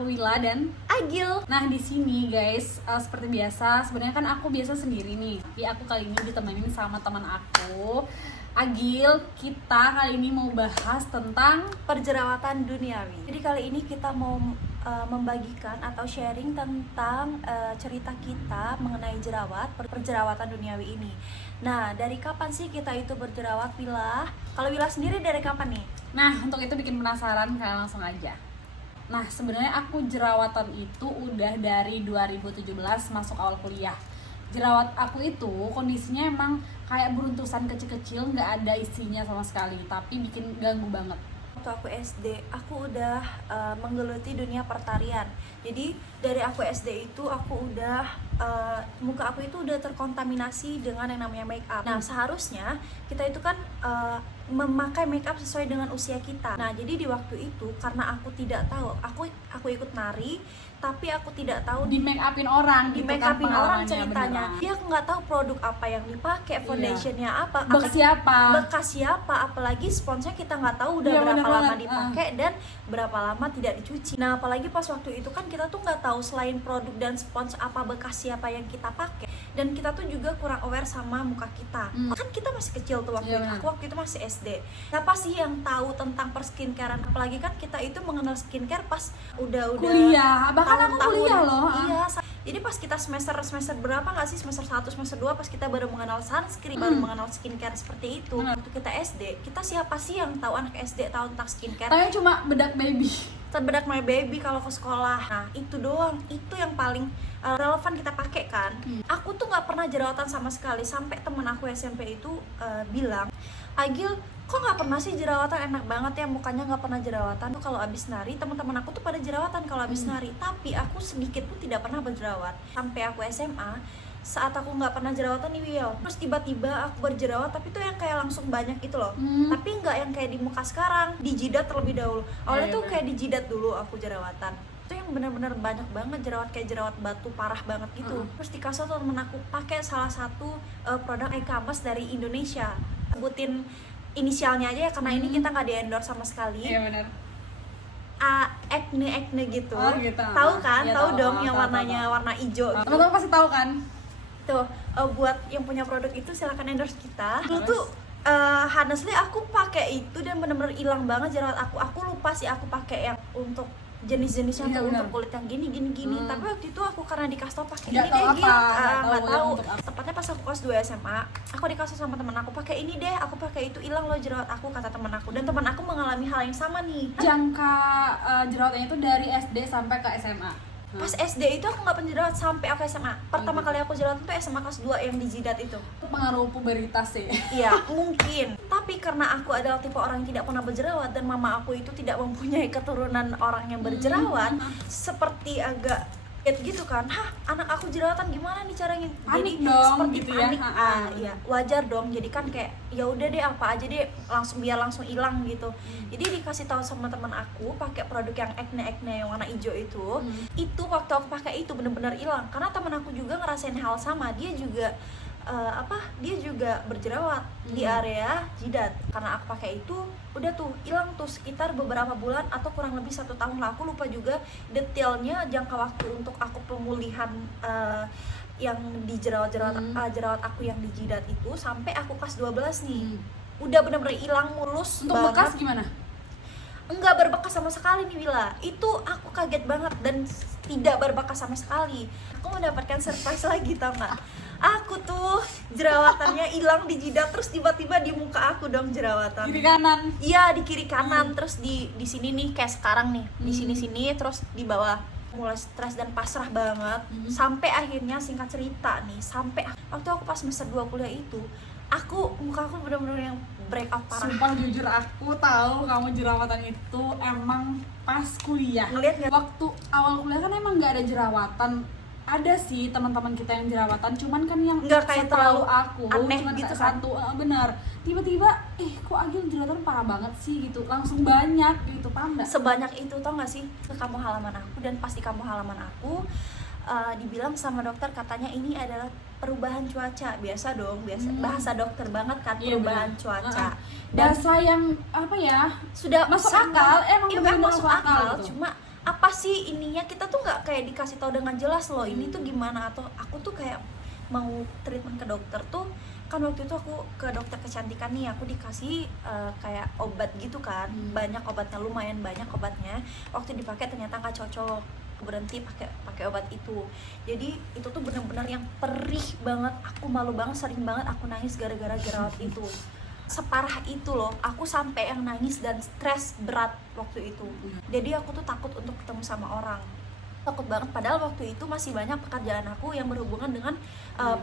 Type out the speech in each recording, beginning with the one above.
aku Wila dan Agil. Nah di sini guys, seperti biasa, sebenarnya kan aku biasa sendiri nih. Tapi aku kali ini ditemenin sama teman aku, Agil. Kita kali ini mau bahas tentang Perjerawatan duniawi. Jadi kali ini kita mau membagikan atau sharing tentang cerita kita mengenai perjerawatan duniawi ini. Nah, dari kapan sih kita itu berjerawat, Wila? Kalau Wila sendiri dari kapan nih? Nah, untuk itu bikin penasaran, kalian langsung aja. Nah, sebenarnya aku jerawatan itu udah dari 2017 masuk awal kuliah. Jerawat aku itu kondisinya emang kayak beruntusan kecil-kecil, nggak ada isinya sama sekali, tapi bikin ganggu banget. Waktu aku SD, aku udah menggeluti dunia pertarian. Jadi dari aku SD itu aku udah muka aku itu udah terkontaminasi dengan yang namanya make up. Nah, seharusnya kita itu kan memakai make up sesuai dengan usia kita. Nah, jadi di waktu itu karena aku tidak tahu, aku ikut nari, tapi aku tidak tahu Di make upin orang, di gitu make kan upin orang pengalamannya, ceritanya. beneran. Dia aku nggak tahu produk apa yang dipakai, foundationnya apa, bekas siapa, apalagi sponsnya kita nggak tahu udah Iya, berapa bener lama banget. dipakai dan berapa lama tidak dicuci. Nah, apalagi pas waktu itu kan kita tuh nggak tahu selain produk dan spons apa bekas siapa yang kita pakai, dan kita tuh juga kurang aware sama muka kita. Kan kita masih kecil tuh waktu Iya, itu. bener. Aku waktu itu masih SD. Siapa sih yang tahu tentang perskincarean? Apalagi kan kita itu mengenal skincare pas udah Kuliah, bahkan aku tahun-tahun. kuliah loh. Iya. Jadi pas kita semester berapa nggak sih, semester 1, semester 2, pas kita baru mengenal sunscreen, baru mengenal skincare seperti itu. Waktu kita SD, kita siapa sih yang tahu, anak SD tahu tentang skincare? Tapi cuma bedak baby. Bedak My Baby kalau ke sekolah. Nah, itu doang. Itu yang paling relevan kita pakai kan. Aku tuh nggak pernah jerawatan sama sekali, sampai temen aku SMP itu bilang, Agil, kok nggak pernah sih jerawatan, enak banget ya mukanya, nggak pernah jerawatan. Tuh kalau abis nari, teman-teman aku tuh pada jerawatan kalau abis nari, tapi aku sedikit pun tidak pernah berjerawat. Sampai aku SMA, saat aku nggak pernah jerawatan nih Wil, terus tiba-tiba aku berjerawat, tapi tuh yang kayak langsung banyak gitu loh. Tapi nggak yang kayak di muka sekarang, di jidat terlebih dahulu. Awalnya tuh kayak di jidat dulu aku jerawatan. Itu yang benar-benar banyak banget jerawat, kayak jerawat batu parah banget gitu. Terus dikasih tuh temen aku pakai salah satu produk e-commerce dari Indonesia. Sebutin inisialnya aja ya, karena ini kita nggak di endorse sama sekali. Iya benar. Acne gitu. Oh, gitu. Tahu kan? Iya, tahu tahu. dong yang Tahu, warnanya tahu. warna hijau gitu. Teman-teman pasti tahu kan? Tuh, buat yang punya produk itu silakan endorse kita. Dulu tuh honestly aku pakai itu dan bener-bener hilang banget jerawat aku. Aku lupa sih aku pakai yang untuk jenis-jenisnya Iya, tuh bener. untuk kulit yang gini. Tapi waktu itu aku karena dikasih tau pakai Nggak ini tahu deh apa, Gil. nggak Nggak tahu tahu. yang untuk apa. Tepatnya pas aku kelas 2 SMA, aku dikasih sama teman aku, pakai ini deh, aku pakai itu, hilang loh jerawat aku, kata teman aku. Dan teman aku mengalami hal yang sama nih. Jangka jerawatnya itu dari SD sampai ke SMA. Pas SD itu aku nggak pernah jerawat sampai aku SMA. Pertama kali aku jerawat itu SMA kelas 2 yang di jidat itu. Itu pengaruh pubertas sih. Iya, mungkin. Tapi karena aku adalah tipe orang yang tidak pernah berjerawat dan mama aku itu tidak mempunyai keturunan orang yang berjerawat, seperti agak gitu kan. Anak aku jerawatan gimana nih caranya? Panik Jadi dong, seperti gitu ya. panik. Iya, wajar dong. Jadi kan kayak ya udah deh, apa aja deh, biar langsung hilang gitu. Jadi dikasih tahu sama teman aku pakai produk yang acne yang warna hijau itu. Itu waktu aku pakai itu bener-bener hilang. Karena teman aku juga ngerasain hal sama. Dia juga dia juga berjerawat di area jidat. Karena aku pakai itu, udah tuh hilang tuh sekitar beberapa bulan atau kurang lebih 1 tahun lah. Aku lupa juga detailnya jangka waktu untuk aku pemulihan yang di jerawat aku yang di jidat itu sampai aku kelas 12 nih. Udah bener-bener hilang mulus Untuk banget. bekas gimana? Enggak berbekas sama sekali nih Wila. Itu aku kaget banget dan tidak berbekas sama sekali. Aku mendapatkan surprise lagi, tau gak? Aku tuh jerawatannya hilang di jidat, terus tiba-tiba di muka aku dong jerawatan. Kiri kanan. Iya, di kiri kanan, terus di sini nih kayak sekarang nih, di sini terus di bawah. Mulai stres dan pasrah banget. Sampai akhirnya singkat cerita nih, sampai waktu aku pas semester 2 kuliah itu, muka aku bener-bener yang break out parah. Sumpah jujur aku tahu kamu jerawatan itu emang pas kuliah. Ngeliat nggak? Waktu awal kuliah kan emang nggak ada jerawatan. Ada sih teman-teman kita yang jerawatan, cuman kan yang Nggak kayak setahu terlalu aku aneh cuman gitu kan? satu, benar. Tiba-tiba kok Agil jerawatan parah banget sih gitu, langsung banyak gitu, paham nggak? Sebanyak itu, tau gak sih, ke kampung halaman aku. Dan pas di kampung halaman aku dibilang sama dokter, katanya ini adalah perubahan cuaca. Biasa dong, bahasa dokter banget kan, Iya, perubahan bener. cuaca. Bahasa yang apa ya, Sudah masuk akal, emang iya, bener-bener masuk akal gitu. cuma apa apa sih ininya, kita tuh nggak kayak dikasih tahu dengan jelas loh ini tuh gimana. Atau aku tuh kayak mau treatment ke dokter tuh kan, waktu itu aku ke dokter kecantikan nih, aku dikasih kayak obat gitu kan, banyak obatnya, lumayan banyak obatnya. Waktu dipakai ternyata nggak cocok, berhenti pakai obat itu. Jadi itu tuh benar-benar yang perih banget, aku malu banget, sering banget aku nangis gara-gara jerawat itu. Separah itu loh, aku sampai yang nangis dan stres berat waktu itu. Jadi aku tuh takut untuk ketemu sama orang, takut banget, padahal waktu itu masih banyak pekerjaan aku yang berhubungan dengan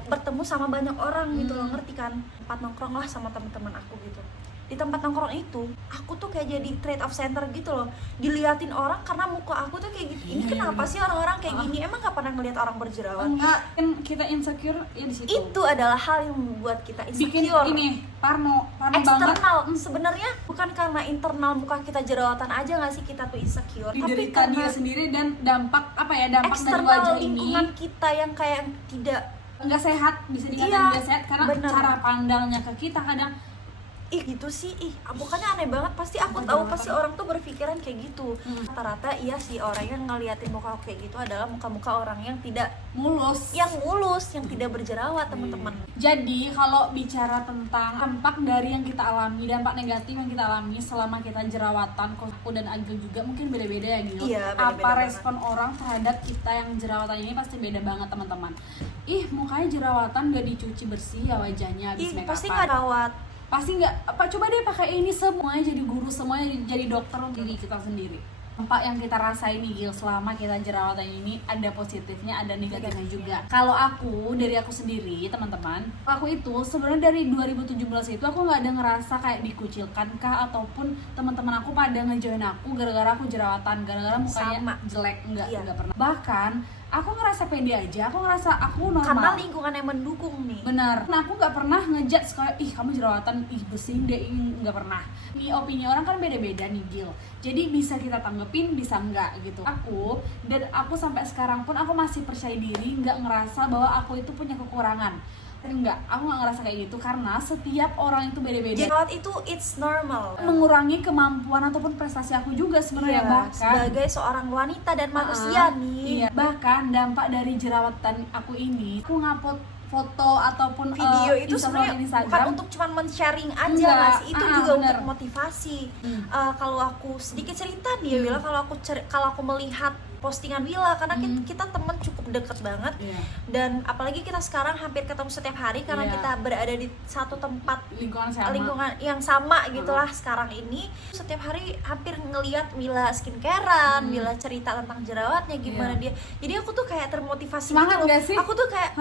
bertemu sama banyak orang gitu loh, ngerti kan, tempat nongkrong lah sama teman-teman aku gitu. Di tempat nongkrong itu aku tuh kayak jadi trade of center gitu loh, diliatin orang karena muka aku tuh kayak gitu. Ini kenapa sih orang-orang kayak gini, emang gak pernah ngeliat orang berjerawat? Enggak, kan kita insecure ya di situ. Itu adalah hal yang membuat kita Bikin insecure. ini parno banget. Eksternal, sebenarnya bukan karena internal muka kita jerawatan aja nggak sih kita tuh insecure, tapi Diderita dia karena sendiri dan dampak apa ya, dampak dari eksternal wajah ini lingkungan kita yang kayak tidak nggak sehat, bisa dikatakan Iya, nggak sehat karena bener. cara pandangnya ke kita kadang gitu sih, bukannya aneh banget, pasti aku tahu pasti orang tuh berpikiran kayak gitu. Rata-rata iya sih, orang yang ngeliatin muka aku kayak gitu adalah muka-muka orang yang tidak mulus. yang tidak berjerawat, teman-teman. Jadi kalau bicara tentang dampak dari yang kita alami, dampak negatif yang kita alami selama kita jerawatan, aku dan Agil juga mungkin beda-beda ya Gil. Iya, beda-beda Apa banget. respon orang terhadap kita yang jerawatan ini pasti beda banget teman-teman. Mukanya jerawatan gak dicuci bersih ya wajahnya habis make Pasti up-an. nggak rawat. Pasti nggak, apa coba deh pakai ini, semuanya jadi guru, semuanya jadi dokter untuk diri kita sendiri. Dampak yang kita rasain nih Gil selama kita jerawatan ini ada positifnya, ada negatifnya juga. Kalau dari aku sendiri teman-teman, aku itu sebenarnya dari 2017 itu aku nggak ada ngerasa kayak dikucilkan kah, ataupun teman-teman aku pada ngejoin aku gara-gara aku jerawatan, gara-gara mukanya Sama. jelek, nggak Iya. pernah. Bahkan aku ngerasa pede aja, aku ngerasa aku normal. Karena lingkungan yang mendukung nih. Benar. Nah, aku nggak pernah ngejudge kayak kamu jerawatan, bersihin deh, nggak pernah. Ini opini orang kan beda-beda nih Gil. Jadi bisa kita tanggepin, bisa enggak gitu. Aku sampai sekarang pun aku masih percaya diri, nggak ngerasa bahwa aku itu punya kekurangan. Enggak, aku nggak ngerasa kayak gitu karena setiap orang itu beda-beda. Jerawat itu it's normal. Mengurangi kemampuan ataupun prestasi aku juga sebenarnya, Iya, bahkan sebagai seorang wanita dan manusia nih. Iya, bahkan dampak dari jerawatan aku ini, aku ngupload foto ataupun Video itu Instagram sebenarnya bukan untuk cuman men-sharing aja Enggak, nggak sih, itu juga bener. untuk motivasi. Hmm. Kalau aku sedikit cerita nih ya Wila, kalau aku melihat postingan Wila, karena kita teman cukup deket banget. Iya. Dan apalagi kita sekarang hampir ketemu setiap hari karena Iya. kita berada di satu tempat lingkungan yang sama gitulah sekarang ini. Setiap hari hampir ngelihat Wila skincarean, Wila cerita tentang jerawatnya gimana Iya. dia. Jadi aku tuh kayak termotivasi Semangat gitu loh. nggak sih? Aku tuh kayak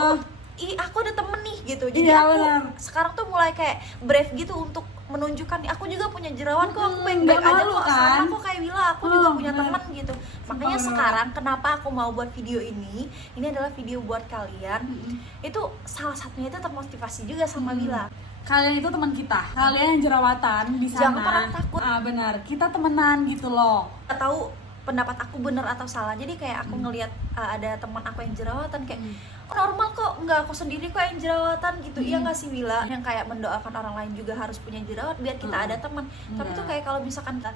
aku ada temen nih gitu. Jadi Iya, aku benar. sekarang tuh mulai kayak brave gitu untuk menunjukkan nih, aku juga punya jerawat kok, aku baik-baik nggak aja malu, kok, kan? sama aku kayak Wila, aku juga punya benar. temen gitu. Makanya benar. sekarang kenapa aku mau buat video ini adalah video buat kalian. Itu salah satunya itu termotivasi juga sama Wila. Kalian itu teman kita, kalian yang jerawatan di sana. Jangan pernah takut. Benar, kita temenan gitu loh. Gak tahu pendapat aku benar atau salah. Jadi kayak aku ngelihat ada teman aku yang jerawatan kayak normal kok, nggak aku sendiri kok yang jerawatan gitu. Iya nggak sih Wila? Yang kayak mendoakan orang lain juga harus punya jerawat biar kita ada teman. Tapi tuh kayak kalau misalkan kita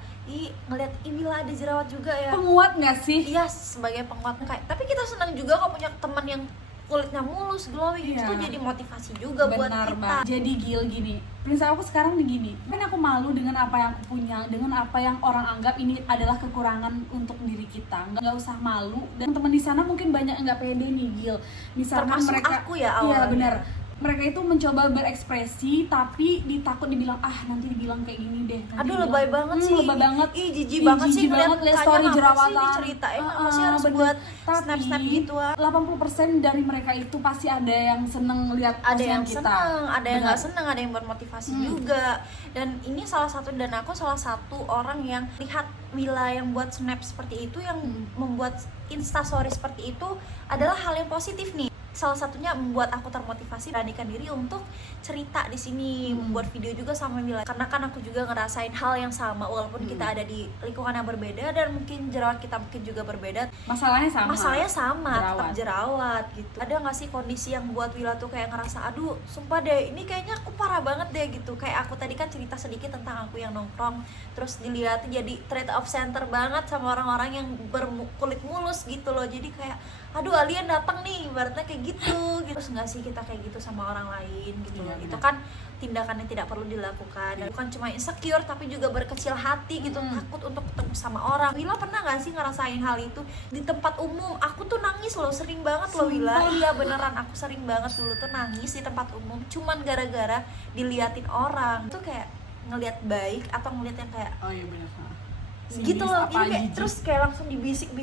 ngelihat Wila ada jerawat juga ya. Penguat nggak sih? Iya, sebagai penguat kayak. Tapi kita senang juga kalau punya teman yang kulitnya mulus, glowing. Iya. Itu jadi motivasi juga buat Benar, kita. Bang. Jadi Gil gini, prinsip aku sekarang nih gini, kan aku malu dengan apa yang aku punya, dengan apa yang orang anggap ini adalah kekurangan untuk diri kita. Nggak usah malu. Dan teman di sana mungkin banyak yang nggak pede nih Gil. Misalkan Termasuk mereka, aku ya iya awalnya. benar. Mereka itu mencoba berekspresi tapi takut dibilang nanti dibilang kayak gini deh. Nanti Aduh, dibilang, lebay banget sih. Lebay banget. Jijik banget sih ngeliat lihat mukanya, story ngapa jerawatan. sih diceritain, apa sih harus bener. buat Tapi, snap-snap gitu 80% dari mereka itu pasti ada yang seneng lihat ada postingan yang kita. seneng, ada yang Benar. nggak seneng, ada yang bermotivasi juga. Dan ini aku salah satu orang yang lihat Wila yang buat snap seperti itu, yang membuat instastory seperti itu adalah hal yang positif nih. salah satunya membuat aku termotivasi beranikan diri untuk cerita di sini, membuat video juga sama Mila. Karena kan aku juga ngerasain hal yang sama walaupun kita ada di lingkungan yang berbeda dan mungkin jerawat kita mungkin juga berbeda. Masalahnya sama, tetap jerawat gitu. Ada nggak sih kondisi yang buat Wila tuh kayak ngerasa aduh sumpah deh ini kayaknya aku parah banget deh gitu. Kayak aku tadi kan cerita sedikit tentang aku yang nongkrong terus dilihat jadi trade of center banget sama orang-orang yang berkulit mulus gitu loh. Jadi kayak aduh alien datang nih ibaratnya kayak gitu. Terus nggak sih kita kayak gitu sama orang lain gitu loh. Itu kan tindakan yang tidak perlu dilakukan. Dan bukan cuma insecure tapi juga berkecil hati gitu, takut untuk ketemu sama orang. Wila pernah nggak sih ngerasain hal itu di tempat umum? Aku tuh nangis loh, sering banget loh Wila. Iya beneran, aku sering banget dulu tuh nangis di tempat umum cuman gara-gara diliatin orang. Itu kayak ngelihat baik atau ngelihat yang kayak oh iya benar gitu loh. Jadi kayak terus kayak langsung bisikin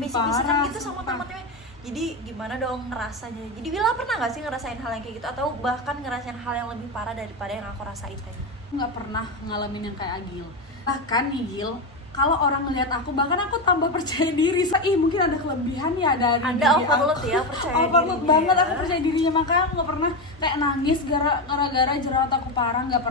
gitu sama teman-teman. Jadi gimana dong ngerasanya? Jadi Wila pernah nggak sih ngerasain hal yang kayak gitu atau bahkan ngerasain hal yang lebih parah daripada yang aku rasain tadi? Nggak pernah ngalamin yang kayak Agil. Bahkan nih Gil, kalau orang ngelihat aku, bahkan aku tambah percaya diri. Mungkin ada kelebihan ya dari overload ya, percaya overload diri banget ya. Aku percaya dirinya, makanya aku nggak pernah kayak nangis gara-gara jerawat aku parah. Nggak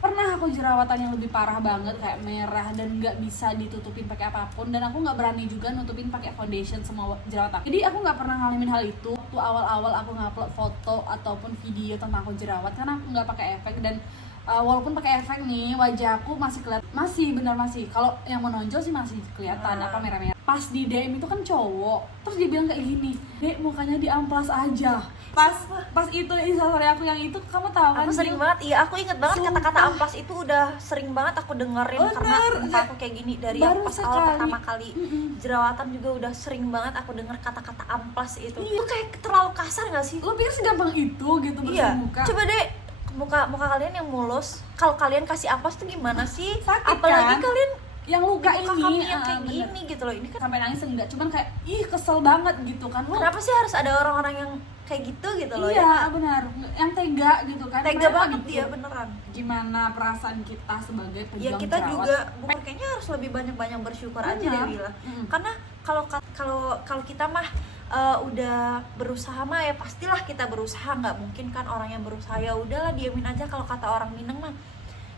pernah aku jerawatan yang lebih parah banget kayak merah dan nggak bisa ditutupin pakai apapun, dan aku nggak berani juga nutupin pakai foundation semua jerawat aku. Jadi aku nggak pernah ngalamin hal itu. Waktu awal-awal aku ngupload foto ataupun video tentang aku jerawat karena aku nggak pakai efek, dan walaupun pakai efek nih wajah aku masih kalau yang menonjol sih masih kelihatan apa merah-merah. Pas di DM itu kan cowok, terus dia bilang kayak gini, Dek mukanya diamplas aja. Pas itu instastory aku yang itu, kamu tahu kan? Aku sering banget, iya aku inget banget kata-kata amplas itu udah sering banget aku dengerin. Karena muka aku kayak gini dari pas awal pertama kali jerawatan juga udah sering banget aku denger kata-kata amplas itu. Itu kayak terlalu kasar gak sih? Lo pikir segampang itu gitu bersih muka? Coba deh muka kalian yang mulus, kalau kalian kasih amplas tuh gimana sih? Sakit apalagi kan? kalian yang luka kami ini yang kayak gini gitu loh. Ini kan sampai nangis enggak, cuman kayak kesel banget gitu kan. Kenapa sih harus ada orang-orang yang kayak gitu loh? Iya benar, yang tega gitu kan. Tega banget gitu? Dia beneran. Gimana perasaan kita sebagai pejuang ya kita jerawat? juga kayaknya harus lebih banyak bersyukur aja deh Wila. Karena kalau kita mah udah berusaha mah ya pastilah kita berusaha. Nggak mungkin kan orang yang berusaha ya udahlah diamin aja. Kalau kata orang Minang mah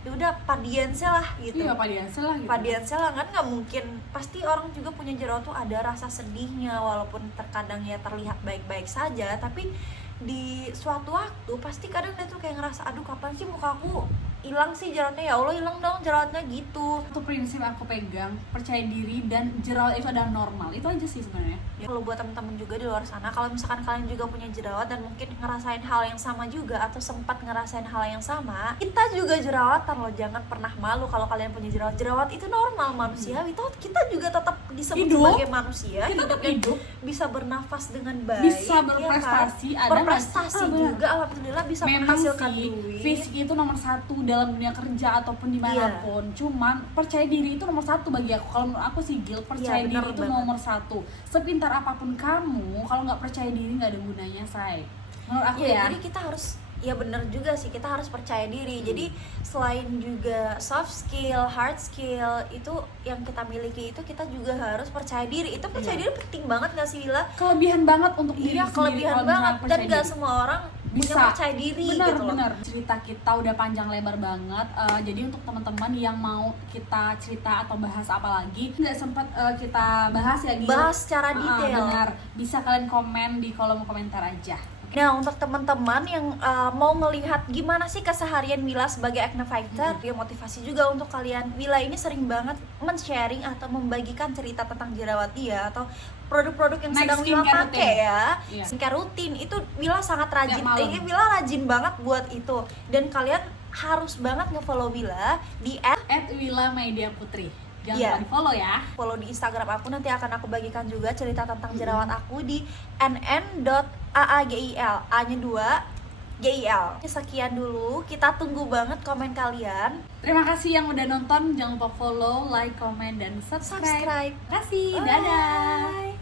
ya udah padianse lah gitu. Iya padianse lah gitu. Padianse lah kan, nggak mungkin. Pasti orang juga punya jerawat tuh ada rasa sedihnya, walaupun terkadang ya terlihat baik-baik saja, tapi di suatu waktu pasti kadang dia tuh kayak ngerasa aduh kapan sih mukaku hilang sih jerawatnya, ya Allah hilang dong jerawatnya gitu. Itu prinsip aku pegang, percaya diri dan jerawat itu adalah normal. Itu aja sih sebenarnya. Ya, kalau buat teman-teman juga di luar sana, kalau misalkan kalian juga punya jerawat dan mungkin ngerasain hal yang sama juga atau sempat ngerasain hal yang sama, kita juga jerawatan loh. Jangan pernah malu kalau kalian punya jerawat. Jerawat itu normal, manusiawi. Kita juga tetap disebut sebagai manusia, hidup, bisa bernafas dengan baik, bisa berprestasi, ya kan? Berprestasi juga alhamdulillah, bisa menghasilkan duit. Fisik itu nomor satu dalam dunia kerja ataupun dimanapun. Cuman percaya diri itu nomor satu bagi aku. Kalau menurut aku sih Gil, percaya diri itu nomor satu. Sepintar apapun kamu, kalau nggak percaya diri nggak ada gunanya, say. Menurut aku ya. Jadi kita harus, ya bener juga sih, kita harus percaya diri. Jadi selain juga soft skill, hard skill itu yang kita miliki, itu kita juga harus percaya diri. Itu percaya diri penting banget nggak sih Wila? Kelebihan banget untuk diri sendiri. Kelebihan banget, dan nggak semua orang bisa percaya diri gitu loh. Bener. Cerita kita udah panjang lebar banget. Jadi untuk teman-teman yang mau kita cerita atau bahas apa lagi nggak sempat kita bahas ya, bahas secara detail. Benar. Bisa kalian komen di kolom komentar aja. Nah, untuk teman-teman yang mau melihat gimana sih keseharian Wila sebagai acne fighter, ya motivasi juga untuk kalian. Wila ini sering banget men-sharing atau membagikan cerita tentang jerawat dia atau produk-produk yang sedang Wila pakai ya. Skincare rutin itu Wila sangat rajin. Wila rajin banget buat itu. Dan kalian harus banget nge-follow Wila di @wila_media_putri. Jangan lupa di-follow ya. Follow di Instagram aku, nanti akan aku bagikan juga cerita tentang jerawat aku di nn.aagil, A-nya 2, GIL. Sekian dulu, kita tunggu banget komen kalian. Terima kasih yang udah nonton, jangan lupa follow, like, comment, dan subscribe. Terima kasih, dadah.